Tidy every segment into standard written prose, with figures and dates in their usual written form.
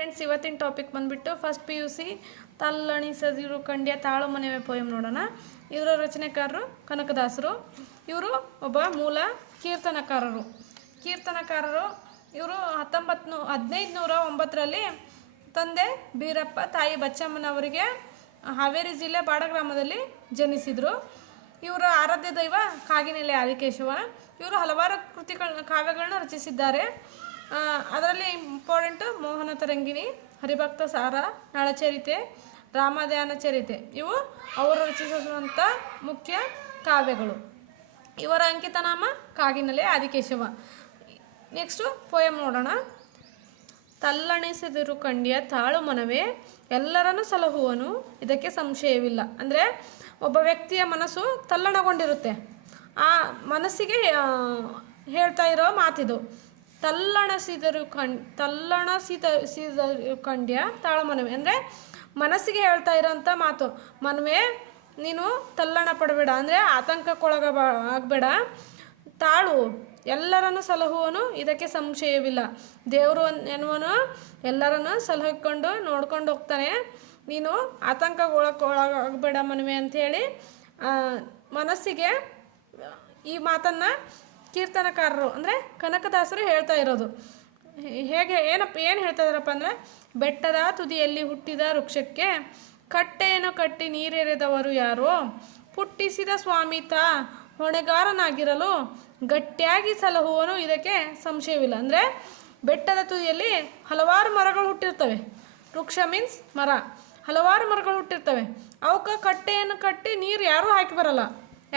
Friends, ಇವತ್ತಿನ topic ಬಂದುಬಿಟ್ಟು first PUC ತಲ್ಲಣಿಸದಿರು ಕಂಡ್ಯ ತಾಳು ಮನೆವೆ ಪೋಯಮ್ ನೋಡೋಣ. ಇವರ ರಚನೆಕಾರರು ಕನಕದಾಸರು. ಇವರು ಒಬ್ಬ ಮೂಲ ಕೀರ್ತನಕಾರರು. ಇವರು 1509ರಲ್ಲಿ ತಂದೆ ಬೀರಪ್ಪ, ತಾಯಿ ಬಚ್ಚಮ್ಮನವರಿಗೆ ಹಾವೇರಿ ಜಿಲ್ಲೆ ಬಾಡಗ್ರಾಮದಲ್ಲಿ ಜನಿಸಿದರು. ಇವರ ಆರಾಧ್ಯ ದೈವ ಕಾಗಿನೆಲೆ ಆದಿಕೇಶವ. ಇವರು ಹಲವಾರು ಕಾವ್ಯಗಳನ್ನ ರಚಿಸಿದ್ದಾರೆ. ಅದರಲ್ಲಿ ಇಂಪಾರ್ಟೆಂಟು ಮೋಹನ ತರಂಗಿಣಿ, ಹರಿಭಕ್ತ ಸಾರ, ನಳಚರಿತೆ, ರಾಮಧ್ಯಾನ ಚರಿತೆ ಇವು ಅವರು ರಚಿಸುವಂಥ ಮುಖ್ಯ ಕಾವ್ಯಗಳು. ಇವರ ಅಂಕಿತನಾಮ ಕಾಗಿನೆಲೆ ಆದಿಕೇಶವ. ನೆಕ್ಸ್ಟು ಪೋಯಮ್ ನೋಡೋಣ. ತಲ್ಲಣಿಸಿದರು ಕಂಡ್ಯ ತಾಳು ಮನವೇ ಎಲ್ಲರನ್ನು ಸಲಹುವನು ಇದಕ್ಕೆ ಸಂಶಯವಿಲ್ಲ. ಅಂದರೆ ಒಬ್ಬ ವ್ಯಕ್ತಿಯ ಮನಸ್ಸು ತಲ್ಲಣಗೊಂಡಿರುತ್ತೆ. ಆ ಮನಸ್ಸಿಗೆ ಹೇಳ್ತಾ ಇರೋ ಮಾತಿದು. ತಲ್ಲಣಿಸಿದರು ಕಂಡ್ಯ ತಾಳು ಮನವೇ ಅಂದರೆ ಮನಸ್ಸಿಗೆ ಹೇಳ್ತಾ ಇರೋಂಥ ಮಾತು. ಮನವೇ, ನೀನು ತಲ್ಲಣ ಪಡಬೇಡ, ಅಂದರೆ ಆಗಬೇಡ. ತಾಳು, ಎಲ್ಲರನ್ನು ಸಲಹುವನು ಇದಕ್ಕೆ ಸಂಶಯವಿಲ್ಲ. ದೇವರು ಎನ್ನುವನು ಎಲ್ಲರನ್ನು ಸಲಹಿಕೊಂಡು ನೋಡ್ಕೊಂಡು ಹೋಗ್ತಾನೆ. ನೀನು ಆತಂಕಗೊಳಗಾಗಬೇಡ ಮನವೇ ಅಂಥೇಳಿ ಮನಸ್ಸಿಗೆ ಈ ಮಾತನ್ನು ಕೀರ್ತನಕಾರರು ಅಂದರೆ ಕನಕದಾಸರು ಹೇಳ್ತಾ ಇರೋದು. ಏನು ಹೇಳ್ತಾ ಇದ್ದಾರಪ್ಪ ಅಂದರೆ, ಬೆಟ್ಟದ ತುದಿಯಲ್ಲಿ ಹುಟ್ಟಿದ ವೃಕ್ಷಕ್ಕೆ ಕಟ್ಟೆಯನ್ನು ಕಟ್ಟಿ ನೀರೆರೆದವರು ಯಾರೋ, ಪುಟ್ಟಿಸಿದ ಸ್ವಾಮಿತ ಹೊಣೆಗಾರನಾಗಿರಲು ಗಟ್ಟಿಯಾಗಿ ಸಲಹುವನು ಇದಕ್ಕೆ ಸಂಶಯವಿಲ್ಲ. ಅಂದರೆ ಬೆಟ್ಟದ ತುದಿಯಲ್ಲಿ ಹಲವಾರು ಮರಗಳು ಹುಟ್ಟಿರ್ತವೆ. ವೃಕ್ಷ ಮೀನ್ಸ್ ಮರ. ಹಲವಾರು ಮರಗಳು ಹುಟ್ಟಿರ್ತವೆ. ಅವಕ್ಕೆ ಕಟ್ಟೆಯನ್ನು ಕಟ್ಟಿ ನೀರು ಯಾರೂ ಹಾಕಿ ಬರಲ್ಲ.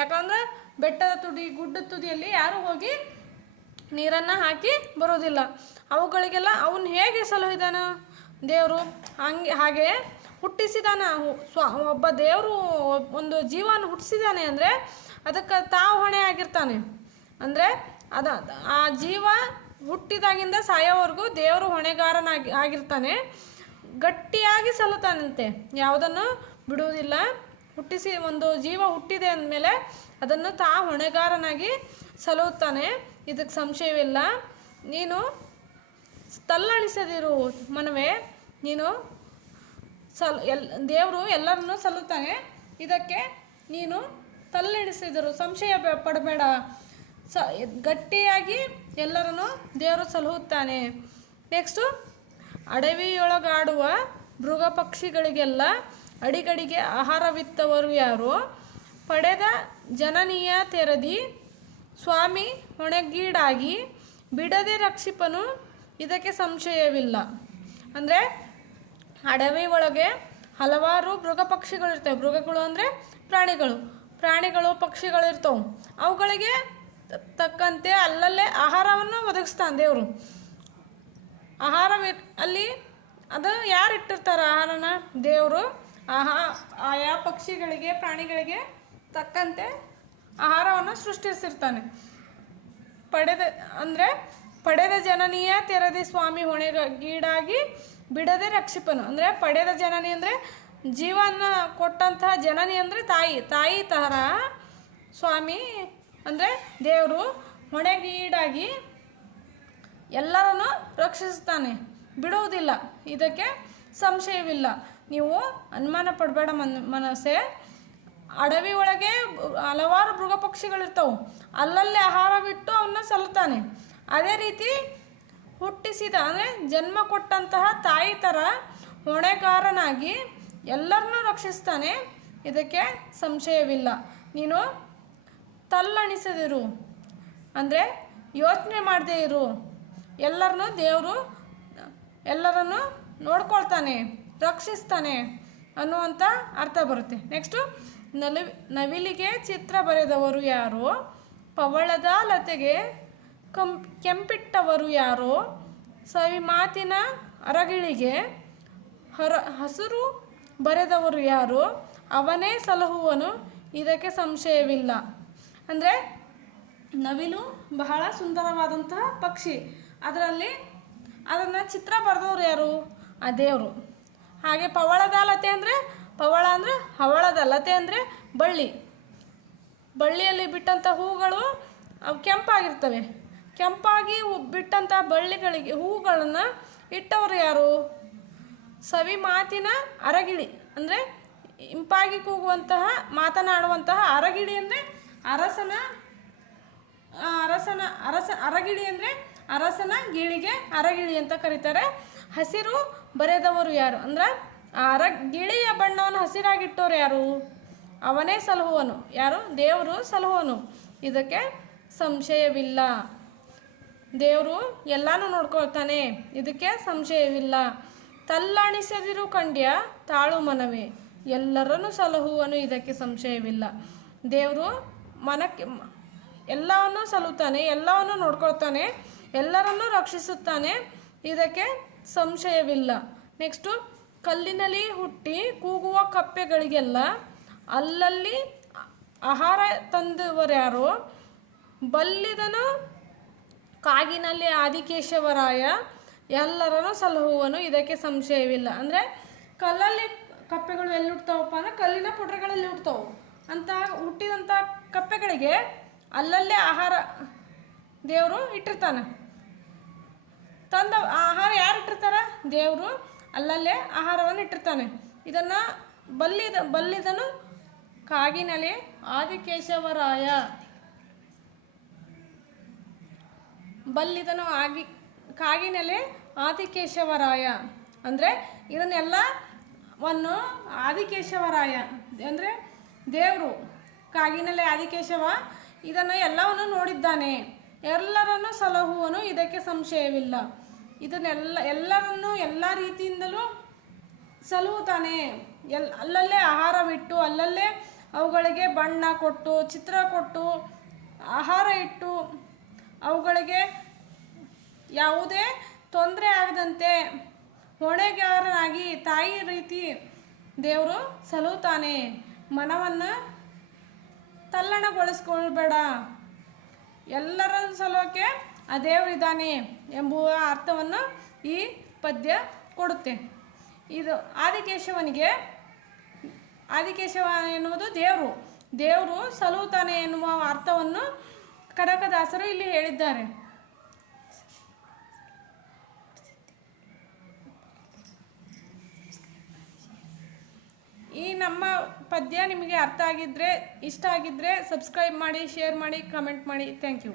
ಯಾಕಂದರೆ ಬೆಟ್ಟದ ಗುಡ್ಡದ ತುದಿಯಲ್ಲಿ ಯಾರೂ ಹೋಗಿ ನೀರನ್ನು ಹಾಕಿ ಬರೋದಿಲ್ಲ. ಅವುಗಳಿಗೆಲ್ಲ ಅವನು ಹೇಗೆ ಸಲಹಿದಾನ ದೇವರು, ಹಾಗೆ ಹುಟ್ಟಿಸಿದಾನ. ಒಬ್ಬ ದೇವರು ಒಂದು ಜೀವನ ಹುಟ್ಟಿಸಿದಾನೆ ಅಂದರೆ ಅದಕ್ಕೆ ತಾವು ಹೊಣೆ ಆಗಿರ್ತಾನೆ. ಅಂದರೆ ಆ ಜೀವ ಹುಟ್ಟಿದಾಗಿಂದ ಸಾಯೋವರೆಗೂ ದೇವರು ಆಗಿರ್ತಾನೆ. ಗಟ್ಟಿಯಾಗಿ ಸಲ್ಲುತ್ತಾನಂತೆ, ಯಾವುದನ್ನು ಬಿಡುವುದಿಲ್ಲ. ಒಂದು ಜೀವ ಹುಟ್ಟಿದೆ ಅಂದಮೇಲೆ ಅದನ್ನು ಹೊಣೆಗಾರನಾಗಿ ಸಲಹುತ್ತಾನೆ, ಇದಕ್ಕೆ ಸಂಶಯವಿಲ್ಲ. ನೀನು ತಲ್ಲಣಿಸದಿರು ಮನವೇ, ನೀನು ದೇವರು ಎಲ್ಲರನ್ನೂ ಸಲ್ಲುತ್ತಾನೆ, ಇದಕ್ಕೆ ನೀನು ತಲ್ಲಣಿಸಿದರು ಸಂಶಯ ಪಡಬೇಡ. ಗಟ್ಟಿಯಾಗಿ ಎಲ್ಲರನ್ನು ದೇವರು ಸಲಹುತ್ತಾನೆ. ನೆಕ್ಸ್ಟು, ಅಡವಿಯೊಳಗಾಡುವ ಮೃಗ ಪಕ್ಷಿಗಳಿಗೆಲ್ಲ ಅಡಿಗಡಿಗೆ ಆಹಾರವಿತ್ತವರು ಯಾರು, ಪಡೆದ ಜನನೀಯ ತೆರದಿ ಸ್ವಾಮಿ ಹೊಣೆಗೀಡಾಗಿ ಬಿಡದೆ ರಕ್ಷಿಪನು ಇದಕ್ಕೆ ಸಂಶಯವಿಲ್ಲ. ಅಂದರೆ ಅಡವಿ ಒಳಗೆ ಹಲವಾರು ಮೃಗ ಪಕ್ಷಿಗಳಿರ್ತವೆ. ಮೃಗಗಳು ಅಂದರೆ ಪ್ರಾಣಿಗಳು ಪಕ್ಷಿಗಳಿರ್ತವೆ. ಅವುಗಳಿಗೆ ತಕ್ಕಂತೆ ಅಲ್ಲಲ್ಲೇ ಆಹಾರವನ್ನು ಒದಗಿಸ್ತಾನೆ ದೇವರು. ಅಲ್ಲಿ ಅದು ಯಾರು ಇಟ್ಟಿರ್ತಾರೆ ಆಹಾರನ? ದೇವರು ಆಯಾ ಪಕ್ಷಿಗಳಿಗೆ, ಪ್ರಾಣಿಗಳಿಗೆ ತಕ್ಕಂತೆ ಆಹಾರವನ್ನು ಸೃಷ್ಟಿಸಿರ್ತಾನೆ. ಪಡೆದ ಜನನೀಯ ತೆರದಿ ಸ್ವಾಮಿ ಹೊಣೆಗೀಡಾಗಿ ಬಿಡದೆ ರಕ್ಷಿಪನು. ಅಂದರೆ ಪಡೆದ ಜನನಿ ಅಂದರೆ ಜೀವನ ಕೊಟ್ಟಂತಹ ಜನನಿ ಅಂದರೆ ತಾಯಿ ತರ ಸ್ವಾಮಿ ಅಂದರೆ ದೇವರು ಹೊಣೆಗೀಡಾಗಿ ಎಲ್ಲರನ್ನು ರಕ್ಷಿಸ್ತಾನೆ, ಬಿಡುವುದಿಲ್ಲ, ಇದಕ್ಕೆ ಸಂಶಯವಿಲ್ಲ. ನೀವು ಅನುಮಾನ ಪಡಬೇಡ ಮನಸ್ಸೇ. ಅಡವಿ ಒಳಗೆ ಹಲವಾರು ಮೃಗ ಪಕ್ಷಿಗಳಿರ್ತವೆ. ಅಲ್ಲಲ್ಲೇ ಆಹಾರ ಬಿಟ್ಟು ಅವನ್ನ ಸಲ್ಲುತ್ತಾನೆ. ಅದೇ ರೀತಿ ಹುಟ್ಟಿಸಿದ ಅಂದರೆ ಜನ್ಮ ಕೊಟ್ಟಂತಹ ತಾಯಿ ಥರ ಹೊಣೆಗಾರನಾಗಿ ಎಲ್ಲರನ್ನೂ ರಕ್ಷಿಸ್ತಾನೆ, ಇದಕ್ಕೆ ಸಂಶಯವಿಲ್ಲ. ನೀನು ತಲ್ಲಣಿಸದಿರು ಅಂದರೆ ಯೋಚನೆ ಮಾಡದೇ ಇರು. ದೇವರು ಎಲ್ಲರನ್ನು ನೋಡ್ಕೊಳ್ತಾನೆ, ರಕ್ಷಿಸ್ತಾನೆ ಅನ್ನುವಂಥ ಅರ್ಥ ಬರುತ್ತೆ. ನೆಕ್ಸ್ಟು, ನವಿಲಿಗೆ ಚಿತ್ರ ಬರೆದವರು ಯಾರೋ, ಪವಳದ ಲತೆಗೆ ಕೆಂಪಿಟ್ಟವರು ಯಾರೋ, ಸವಿ ಮಾತಿನ ಅರಗಿಳಿಗೆ ಹಸುರು ಬರೆದವರು ಯಾರೋ, ಅವನೇ ಸಲಹುವನು ಇದಕ್ಕೆ ಸಂಶಯವಿಲ್ಲ. ಅಂದರೆ ನವಿಲು ಬಹಳ ಸುಂದರವಾದಂತಹ ಪಕ್ಷಿ. ಅದನ್ನು ಚಿತ್ರ ಬರೆದವರು ಯಾರು? ಆ ದೇವರು. ಹಾಗೆ ಪವಳದ ಲತೆ ಅಂದರೆ ಹವಳದ ಲತೆ ಅಂದರೆ ಬಳ್ಳಿಯಲ್ಲಿ ಬಿಟ್ಟಂಥ ಹೂಗಳು ಅವು ಕೆಂಪಾಗಿ ಬಿಟ್ಟಂಥ ಹೂಗಳನ್ನು ಇಟ್ಟವರು ಯಾರು? ಸವಿ ಮಾತಿನ ಅರಗಿಳಿ ಅಂದರೆ ಇಂಪಾಗಿ ಕೂಗುವಂತಹ ಮಾತನಾಡುವಂತಹ ಅರಗಿಳಿ ಅಂದರೆ ಅರಸನ ಅರಗಿಳಿ ಅಂದರೆ ಅರಸನ ಗಿಳಿಗೆ ಅರಗಿಳಿ ಅಂತ ಕರೀತಾರೆ. ಹಸಿರು ಬರೆದವರು ಯಾರು ಅಂದ್ರೆ ಗಿಳಿಯ ಬಣ್ಣವನ್ನು ಹಸಿರಾಗಿಟ್ಟವರು ಯಾರು? ಅವನೇ ಸಲಹುವನು. ಯಾರು? ದೇವರು ಸಲಹುವನು. ಇದಕ್ಕೆ ಸಂಶಯವಿಲ್ಲ. ದೇವರು ಎಲ್ಲನೂ ನೋಡ್ಕೊಳ್ತಾನೆ, ಇದಕ್ಕೆ ಸಂಶಯವಿಲ್ಲ. ತಲ್ಲಣಿಸದಿರು ಕಂಡ್ಯ ತಾಳು ಮನವೇ, ಎಲ್ಲರನ್ನೂ ಸಲಹುವನು, ಇದಕ್ಕೆ ಸಂಶಯವಿಲ್ಲ. ದೇವರು ಮನಕ್ಕೆ ಎಲ್ಲವನ್ನು ಸಲಹುತ್ತಾನೆ, ಎಲ್ಲವನ್ನು ನೋಡ್ಕೊಳ್ತಾನೆ, ಎಲ್ಲರನ್ನೂ ರಕ್ಷಿಸುತ್ತಾನೆ, ಇದಕ್ಕೆ ಸಂಶಯವಿಲ್ಲ. ನೆಕ್ಸ್ಟು, ಕಲ್ಲಿನಲ್ಲಿ ಹುಟ್ಟಿ ಕೂಗುವ ಕಪ್ಪೆಗಳಿಗೆಲ್ಲ ಅಲ್ಲಲ್ಲಿ ಆಹಾರ ತಂದವರ್ಯಾರೋ, ಬಲ್ಲಿದನು ಕಾಗಿನಲ್ಲಿ ಆದಿಕೇಶವರಾಯ, ಎಲ್ಲರನ್ನೂ ಸಲಹುವನು, ಇದಕ್ಕೆ ಸಂಶಯವಿಲ್ಲ. ಅಂದರೆ ಕಲ್ಲಲ್ಲಿ ಕಪ್ಪೆಗಳು ಎಲ್ಲಿ ಹುಡ್ತಾವಪ್ಪ ಅಂದರೆ ಕಲ್ಲಿನ ಪುಟ್ರೆಗಳಲ್ಲಿ ಹುಡ್ತಾವೆ. ಅಂತ ಹುಟ್ಟಿದಂಥ ಕಪ್ಪೆಗಳಿಗೆ ಅಲ್ಲಲ್ಲೇ ಆಹಾರ ದೇವರು ಇಟ್ಟಿರ್ತಾನೆ. ತಂದ ಆಹಾರ ಯಾರು ಇಟ್ಟಿರ್ತಾರ? ದೇವರು ಅಲ್ಲಲ್ಲೇ ಆಹಾರವನ್ನು ಇಟ್ಟಿರ್ತಾನೆ. ಇದನ್ನು ಬಲ್ಲಿದನು ಕಾಗಿನಲ್ಲಿ ಆದಿಕೇಶವರಾಯ, ಬಲ್ಲಿದನು ಕಾಗಿನೆಲೆ ಆದಿಕೇಶವರಾಯ ಅಂದರೆ ಇದನ್ನೆಲ್ಲವನ್ನು ಆದಿಕೇಶವರಾಯ ಅಂದರೆ ದೇವರು ಕಾಗಿನೆಲೆ ಆದಿಕೇಶವ ಇದನ್ನು ಎಲ್ಲವನ್ನು ನೋಡಿದ್ದಾನೆ, ಎಲ್ಲರನ್ನೂ ಸಲಹುವನು, ಇದಕ್ಕೆ ಸಂಶಯವಿಲ್ಲ. ಎಲ್ಲರನ್ನೂ ಎಲ್ಲ ರೀತಿಯಿಂದಲೂ ಸಲಹುತ್ತಾನೆ. ಅಲ್ಲಲ್ಲೇ ಆಹಾರವಿಟ್ಟು, ಅಲ್ಲಲ್ಲೇ ಅವುಗಳಿಗೆ ಬಣ್ಣ ಕೊಟ್ಟು, ಚಿತ್ರ ಕೊಟ್ಟು, ಆಹಾರ ಇಟ್ಟು, ಅವುಗಳಿಗೆ ಯಾವುದೇ ತೊಂದರೆ ಆಗದಂತೆ ಹೊಣೆಗಾರನಾಗಿ ತಾಯಿ ರೀತಿ ದೇವರು ಸಲಹುತ್ತಾನೆ. ಮನವನ್ನು ತಲ್ಲಣಗೊಳಿಸ್ಕೊಳ್ಬೇಡ, ಎಲ್ಲರನ್ನು ಸಲೋಕೆ ಆ ದೇವರಿದ್ದಾನೆ ಎಂಬುವ ಅರ್ಥವನ್ನು ಈ ಪದ್ಯ ಕೊಡುತ್ತೆ. ಇದು ಆದಿಕೇಶವ ಎನ್ನುವುದು ದೇವರು ಸಲಹುತ್ತಾನೆ ಎನ್ನುವ ಅರ್ಥವನ್ನು ಕನಕದಾಸರು ಇಲ್ಲಿ ಹೇಳಿದ್ದಾರೆ. ಈ ನಮ್ಮ ಪದ್ಯ ನಿಮಗೆ ಇಷ್ಟ ಆಗಿದ್ದರೆ ಸಬ್ಸ್ಕ್ರೈಬ್ ಮಾಡಿ, ಶೇರ್ ಮಾಡಿ, ಕಮೆಂಟ್ ಮಾಡಿ. Thank you.